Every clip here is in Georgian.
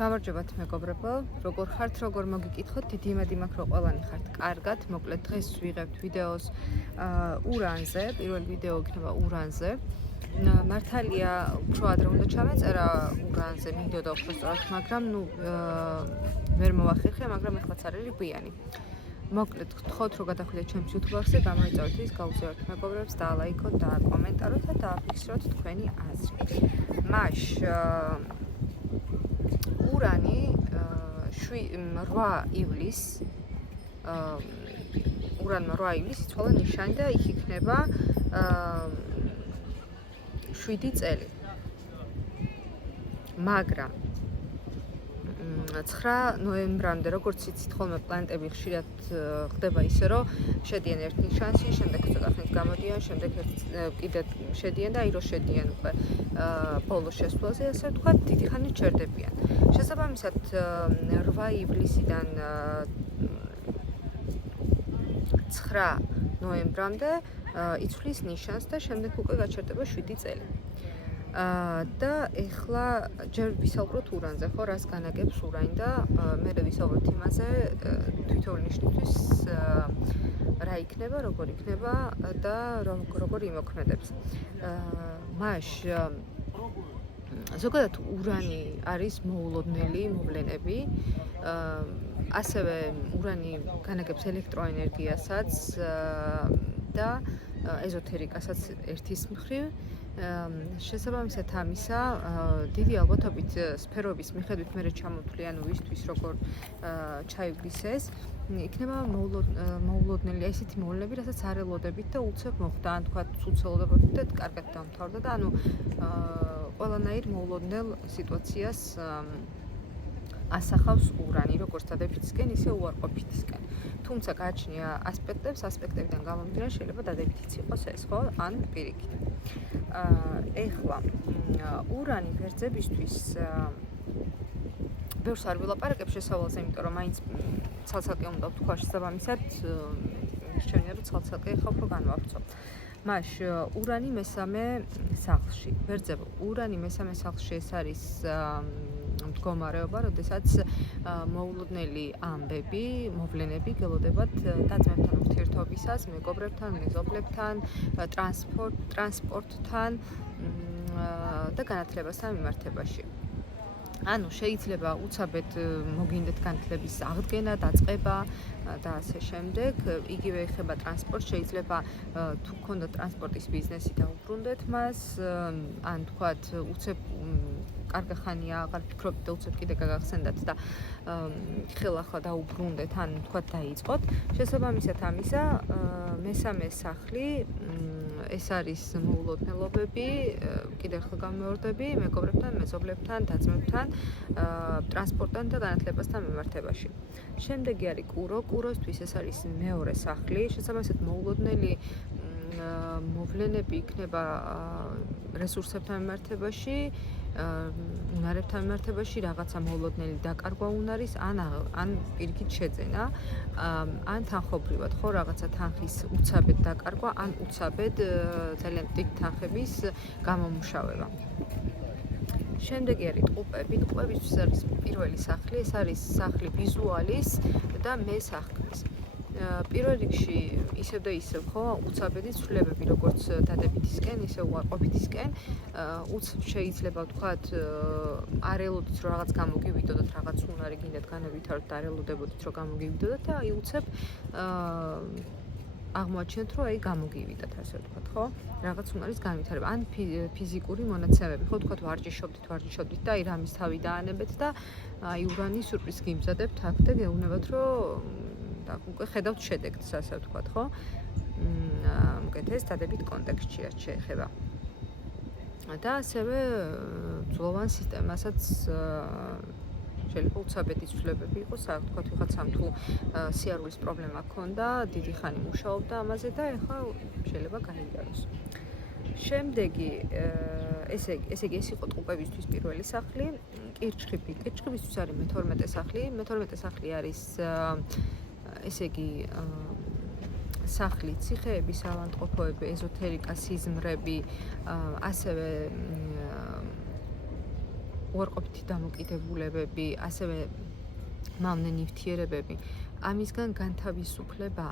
გამარჯობათ მეგობრებო, როგორ ხართ, როგორ მოგიკითხოთ, დიდი იმედი მაქვს, რომ ყველანი ხართ კარგად. მოკლედ დღეს ვიღებთ ვიდეოს ურანზე, პირველი ვიდეო იქნება ურანზე. მართალია, უფრო ადრე უნდა ჩამეწერა ურანზე, მინდოდა უფრო სწორად, მაგრამ ვერ მოვახერხე, მაგრამ ეხლაც არ არის გვიანი. მოკლედ გთხოვთ, რომ გადახვიდეთ ჩემს YouTube-ზე, გამოიწვევთ ის, გაუზიაროთ მეგობრებს, დაალაიქოთ, დააკომენტაროთ და დააფიქსიროთ თქვენი აზრი. მაშ ურანი 8 ივლისს ურანმა 8 ივლისს იცვალა ნიშანი და იქ იქნება 7 წელი. მაგრამ 9 ნოემბრამდე, როგორც იცით, ხოლმე პლანეტები ხშირად ხდება ისე, რომ შედიან ერთ ნიშანში, შემდეგ ცოტა ხნით გამოდიან, შემდეგ კიდე შედიან და აირო შედიან უკვე ბოლოს შესვლაზე, ასე ვთქვათ, დიდი ხანი ჩერდებიან. შესაბამისად, 8 ივლისიდან 9 ნოემბრამდე იცვლის ნიშანს და შემდეგ უკვე გაჩერდება 7 წელი. და ეხლა ჯერ ვისაუბროთ ურანზე, ხო, რას განაგებს ურანი და მერე ვისაუბროთ იმაზე თითოეული ნიშნისთვის რა იქნება, როგორ იქნება და როგორ იმოქმედებს. მაშ ზოგადად ურანი არის მოულოდნელი მოვლენები, ასევე ურანი განაგებს ელექტროენერგიასაც და ეზოთერიკასაც ერთის მხრივ. შესაბამისად ამისა, დიდი ალბათობით სფეროების მიხედვით მერე ჩამოთვლიან ვისთვის როგორ ჩაივლის ეს, იქნება მოულოდნელი ესეთი მოვლენები, რასაც არ ელოდებით და უცებ მოხდა, ან თქვა უცელოდებოდ და კარგად დამთავრდა და ანუ ყველანაირ მოულოდნელ სიტუაციას ასახავს ურანი, როგორც დადებითისკენ, ისე უარყოფითისკენ. თუმცა გააჩნია ასპექტებიდან გამომდინარე შეიძლება დადებითიც იყოს ეს, ხო? ან პირიქით. ეხლა ურანი ბერძებისთვის ბევრს არ ვილაპარაკებ შესავალზე, იმიტომ რომ მაინც ცალ-ცალკე უნდა ვთქვა შესაბამისად, მირჩენია რომ ცალ-ცალკე ეხლა უფრო განვავრცო. მაშ ურანი მესამე სახლში. ბერძებო, ურანი მესამე სახლში ეს არის მდგომარეობა, როდესაც მოულოდნელი ამბები, მოვლენები გელოდებათ და-ძმებთან ურთიერთობისას, მეგობრებთან, მეზობლებთან, ტრანსპორტთან და განათლებასთან მიმართებაში. ანუ შეიძლება უცაბად მოგინდეთ განათლების აღდგენა, დაწყება და ასე შემდეგ. იგივე ეხება ტრანსპორტს, შეიძლება თუ გქონდათ ტრანსპორტის ბიზნესი დაუბრუნდეთ მას, ან თქვათ უცებ კარგი ხანია აღარ ფიქრობთ და უცებ კიდე გაგახსენდათ და ხელახლა დაუბრუნდეთ, ან თქვათ დაიწყოთ. შესაბამისად ამისა, მესამე სახლი ეს არის მოულოდნელობები, კიდევ ერთხელ გამეორდები, მეგობრებთან, მეზობლებთან, და-ძმებთან, ტრანსპორტთან და განათლებასთან მიმართებაში. შემდეგი არის კურო. კუროსთვის ეს არის მეორე სახლი, შესაბამისად მოულოდნელი მოვლენები იქნება რესურსებთან მიმართებაში, უნარებთან მიმართებაში, რაღაცა მოულოდნელი დაკარგვა უნარის, ან პირიქით შეძენა, ან თანხობრივად, ხო, რაღაცა თანხის უცაბად დაკარგვა, ან უცაბად ძალიან დიდი თანხების გამომუშავება. შემდეგი არის ტყუპები. ტყუპებისთვის არის პირველი სახლი, ეს არის სახლი ვიზუალის და მესახკმის. პირველ რიგში ისევ და ისევ, ხო, უცაბედი ცვლილებები, როგორც დადებითისკენ, ისე უარყოფითისკენ, შეიძლება ვთქვათ, არ ელოდით, რომ რაღაც გამოგივიდოდოთ, რაღაც უნარი გინდათ განავითაროთ და არ ელოდებოდით, რომ გამოგივიდოდოთ და აი უცებ აღმოაჩინოთ, რომ აი გამოგივიდათ, ასე ვთქვათ, ხო? რაღაც უნარის განვითარება, ან ფიზიკური მონაცემები, ხო, ვთქვათ, ვარჯიშობდით და აი რამის თავი დაანებეთ და აი ურანი სიურპრიზს გიმზადებთ აქ და გეუბნებათ, რომ უკვე ხედავთ შედეგს, ასე ვთქვათ, ხო? მოკეთ ეს დადებით კონტექსტში რაც შეეხება. და ასევე ძვლოვან სისტემასაც შეიძლება უცაბედი ცვლილებები იყოს, ასე ვთქვათ, ვიღაცამ თუ სიარულის პრობლემა ჰქონდა, დიდი ხანი მუშაობდა ამაზე და ეხლა შეიძლება გაიაროს. შემდეგი, ესე იგი, ეს იყო ტყუპებისთვის პირველი სახლი. კირჩხიბი. კირჩხიბისთვის არის მე-12 სახლი. მე-12 სახლი არის ესე იგი სახლი, ციხეები, საავადმყოფოები, ეზოთერიკა, სიზმრები, ასევე უარყოფითი დამოკიდებულებები, ასევე მავნე ნივთიერებები, ამისგან განთავისუფლება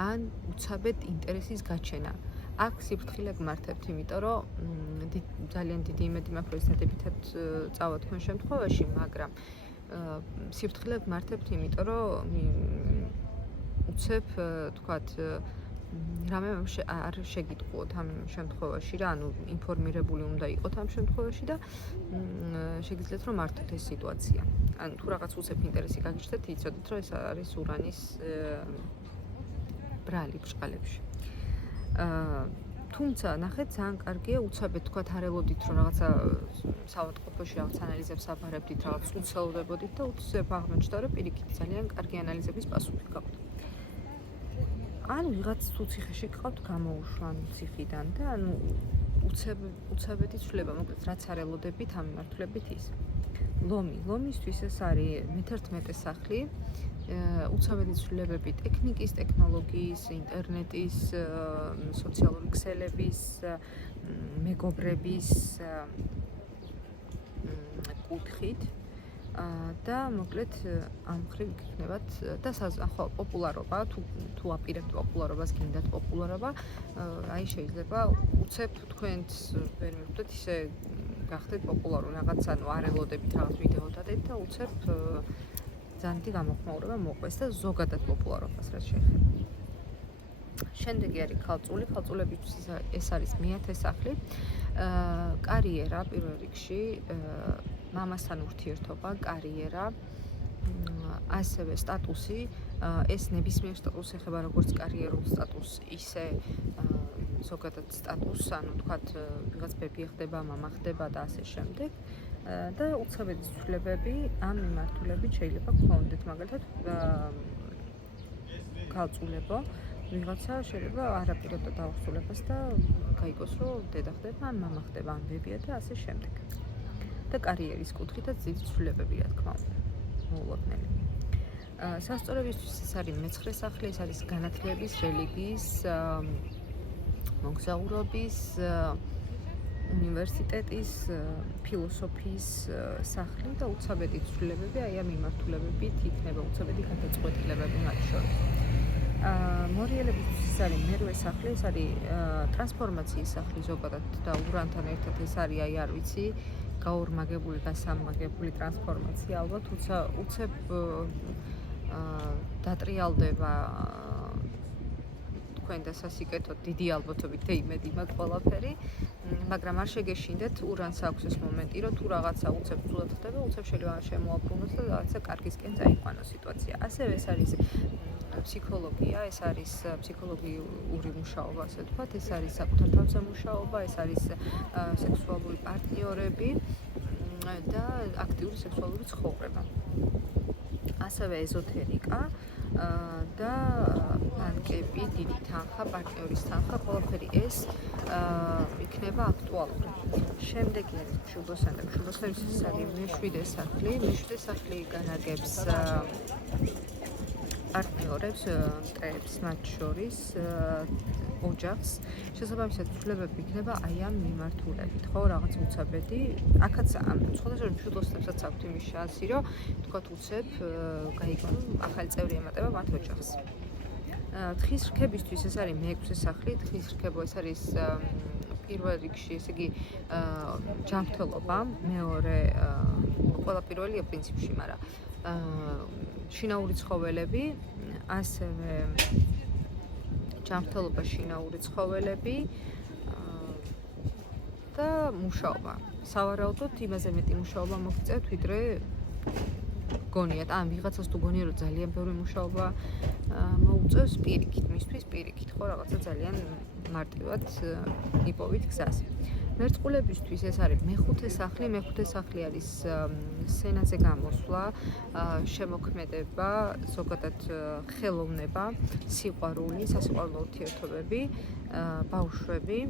ან უცაბად ინტერესის გაჩენა. აქ სიფრთხილე გმართებთ, იმიტომ რომ ძალიან დიდი იმედი მაქვს, რომ ეს დადებითად წავა თქვენ შემთხვევაში, მაგრამ სიფრთხილე გმართებთ, იმიტომ რომ უცებ თქვათ რამე არ შეგიტყუოთ ამ შემთხვევაში რა, ანუ ინფორმირებული უნდა იყოთ ამ შემთხვევაში და შეგიძლიათ რომ მართოთ ეს სიტუაცია. ან თუ რაღაც უცებ ინტერესი გაგიჩნდეთ, იცოდეთ რომ ეს არის ურანის ბრალი ბჭყალებში. თუმცა ნახეთ, ძალიან კარგია უცაბად თქვათ არ ელოდით რომ რაღაცა საავადმყოფოში რაღაც ანალიზებს აბარებდით, რაღაც უცელდებოდით და უცებ აღმოჩნდა რომ პირიქით ძალიან კარგი ანალიზების პასუხი გაქვთ. ან ვიღაც თუ ციხეში გყავთ გამოუშვან ციხიდან და ანუ უცებეთი ცვლილება, მოკლედ რაც არ ელოდებით ამ მიმართულებით ის. ლომისთვის ეს არის მე-11 სახლი, უცებეთი ცვლილებები ტექნიკის, ტექნოლოგიის, ინტერნეტის, სოციალური ქსელების, მეგობრების კუთხით და მოკლედ ამ ხრივ გიქნებათ და ხო პოპულარობა, თუ აპირებთ პოპულარობას, გინდათ პოპულარობა, აი შეიძლება უცებ თქვენც ვერ მივხვდეთ ისე გახდეთ პოპულარული რაღაც, ანუ არ ელოდებით რაღაც ვიდეო დადეთ და უცებ ძალიან დიდი გამოხმაურება მოყვეს და ზოგადად პოპულარობას რაც შეეხება. შემდეგი არის ქალწულებისთვის ეს არის მე-10 სახლი. კარიერა პირველ რიგში, მამასთან ურთიერთობა, კარიერა, ასევე სტატუსი, ეს ნებისმიერ სტატუსს ეხება როგორც კარიერულ სტატუსს, ისე ზოგადად სტატუსს, ანუ თქვათ ვიღაც ბებია ხდება, მამა ხდება და ასე შემდეგ. და უცებეთი ცვლილებები ამ მიმართულებით შეიძლება გქონდეთ, მაგალითად ქალწულებო, ვიღაცა შეიძლება არ აპირებდა დაუხსულებას და გაიგოს რომ დედა ხდება, ან მამა ხდება, ან ბებია და ასე შემდეგ. და კარიერის კუთხითაც დიდი ცვლილებები, რა თქმა უნდა, მოულოდნელი. სასწორებისთვის ეს არის მე-9 სახლი, ეს არის განათლების, რელიგიის, მოგზაურობის, უნივერსიტეტის, ფილოსოფიის სახლი და უცაბედი ცვლილებები, აი ამ მიმართულებებით იქნება უცაბედი გადაწყვეტილებები მათ შორის. მორიელებისთვის ეს არის მე-8 სახლი, ეს არის ტრანსფორმაციის სახლი ზოგადად და ურანთან ერთად ეს არის აი არ ვიცი, გაორმაგებული, გასამაგებული ტრანსფორმაცია ალბათ, უცებ დატრიალდება თქვენ და სასიკეთოდ დიდი ალბათობით და იმედი მაქვს ყველაფერი, მაგრამ არ შეგეშინდეთ, ურანს აქვს ეს მომენტი, რომ თუ რაღაცა უცებ ცუდად ხდება, უცებ შეიძლება შემოაბრუნოს და რაღაცა კარგისკენ წაიყვანოს სიტუაცია. ასევე ეს არის ფსიქოლოგია, ეს არის ფსიქოლოგიური მუშაობა, ასე ვთქვათ, ეს არის საკუთარ თავზე მუშაობა, ეს არის სექსუალური პარტნიორები და აქტიური სექსუალური ცხოვრება. ასევე ეზოთერიკა და ბანკები, დიდი თანხა, პარტნიორის თანხა, ყველაფერი ეს იქნება აქტუალური. შემდეგი არის მშვილდოსანი. მშვილდოსნების ეს არის მე-7 სახლი. მე-7 სახლი განაგებს პარტნიორებს, მტრებს, მათ შორის ოჯახს. შესაბამისად, ცვლილებები იქნება აი ამ მიმართულებით, ხო, რაღაც უცაბედი. აქაც სხვადასხვა მშვილდოსნებსაც აქვთ იმის შანსი, რომ თქვათ უცებ გაიგონო ახალი წევრი ემატება მათ ოჯახს. თხის რქებისთვის ეს არის მე-6 სახლი. თხის რქებო ეს არის პირველ რიგში, ესე იგი ჯანმრთელობა, მეორე ყველა პირველია პრინციპში, მაგრამ შინაური ცხოველები, ასევე ჯანმრთელობა, შინაური ცხოველები და მუშაობა. სავარაუდოდ იმაზე მეტი მუშაობა მოგწევთ, ვიდრე გონიათ. ან ვიღაცას თუ გონია, რომ ძალიან ბევრი მუშაობა მოუწევს პირიქით, მისთვის პირიქით, ხო, რაღაცა ძალიან მარტივად იპოვით გზას. მერწყულებისთვის ეს არის მე-5 სახლი. მე-5 სახლი არის სენაზე გამოსვლა, შემოქმედება, ზოგადად ხელოვნება, სიყვარული, სასიყვარულო ურთიერთობები, ბავშვები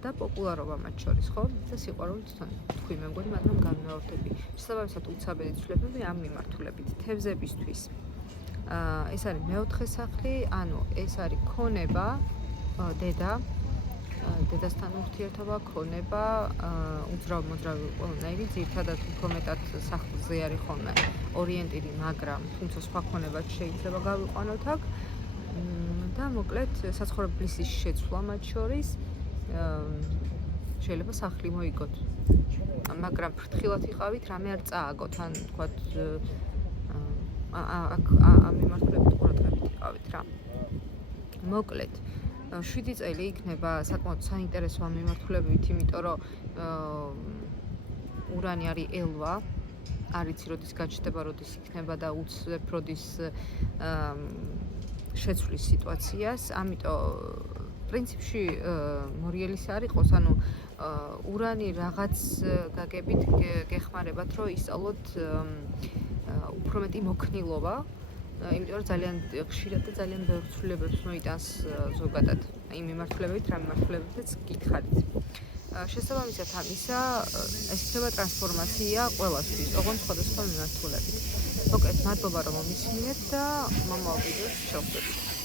და პოპულარობა მათ შორის, ხო? და სიყვარული თვითონ თქვი მე მგონი, მაგრამ განმეორდები. შესაბამისად, უცაბედი ცვლილებები ამ მიმართულებით. თევზებისთვის ეს არის მე-4 სახლი, ანუ ეს არის ქონება, დედა, დედასთან ურთიერთობა, ქონება, უძრავ-მოძრავი ყველანაირი, ძირითადად უფრო მეტად სახლზე არის ხოლმე ორიენტირი, მაგრამ თუმცა სხვა ქონებაც შეიძლება გავიყვანოთ აქ. და მოკლედ საცხოვრებლის შეცვლა მათ შორის შეიძლება სახლი მოიგოთ. მაგრამ ფრთხილად იყავით, რამე არ წააგოთ, ან თქვათ ამ მიმართულებით ყურადღებით იყავით რა. მოკლედ 7 წელი იქნება საკმაოდ საინტერესო ამ მიმართულებით, იმიტომ რომ ურანი არის ელვა, არ იცი როდის გაჩნდება, როდის იქნება და უცებ როდის შეცვლის სიტუაციას, ამიტომ პრინციპში მორიელის არ იყოს, ანუ ურანი რაღაც გაგებით გეხმარებათ, რომ ისწავლოთ უფრო მეტი მოქნილობა, იმიტომ რომ ძალიან ხშირად და ძალიან ბევრ ცვლილებებს მოიტანს ზოგადად იმ მიმართულებით, რა მიმართულებითაც გითხარით. შესაბამისად ამისა, ეს იქნება ტრანსფორმაცია ყველასთვის, ოღონდ სხვადასხვა მიმართულებით. მოკლედ, მადლობა რომ მომისმინეთ და მომავალ ვიდეოში შევხვდებით.